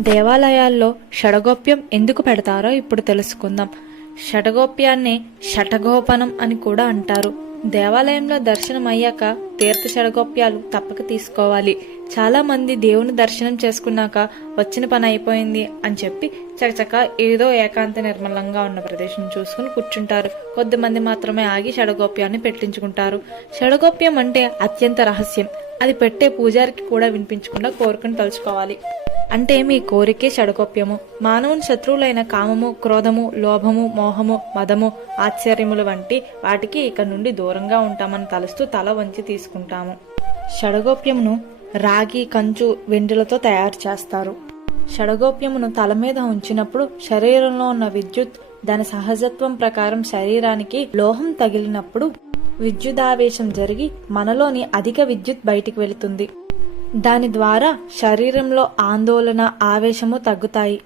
దేవాలయాల్లో షడగోప్యం ఎందుకు పెడతారో ఇప్పుడు తెలుసుకుందాం. షడగోప్యాన్ని షటగోపనం అని కూడా అంటారు. దేవాలయంలో దర్శనం అయ్యాక తీర్థ షడగోప్యాలు తప్పక తీసుకోవాలి. చాలా మంది దేవుని దర్శనం చేసుకున్నాక వచ్చిన పని అయిపోయింది అని చెప్పి చకచక ఏదో ఏకాంత నిర్మలంగా ఉన్న ప్రదేశం చూసుకుని కూర్చుంటారు. కొద్దిమంది మాత్రమే ఆగి షడగోప్యాన్ని పెట్టించుకుంటారు. షడగోప్యం అంటే అత్యంత రహస్యం. అది పెట్టే పూజారికి కూడా వినిపించకుండా కోరుకుని తలుచుకోవాలి. అంటే మీ కోరికే షడగోప్యము మానవుని శత్రువులైన కామము క్రోధము లోభము మోహము మదము ఆశ్చర్యములు వంటి వాటికి ఇక నుండి దూరంగా ఉంటామని తలుస్తూ తల వంచి తీసుకుంటాము. షడగోప్యమును రాగి కంచు వెండిలతో తయారు చేస్తారు. షడగోప్యమును తల మీద ఉంచినప్పుడు శరీరంలో ఉన్న విద్యుత్ దాని సహజత్వం ప్రకారం శరీరానికి లోహం తగిలినప్పుడు విద్యుదావేశం జరిగి మనలోని అధిక విద్యుత్ బయటికి వెళుతుంది. దాని ద్వారా శరీరంలో ఆందోళన ఆవేశము తగ్గుతాయి.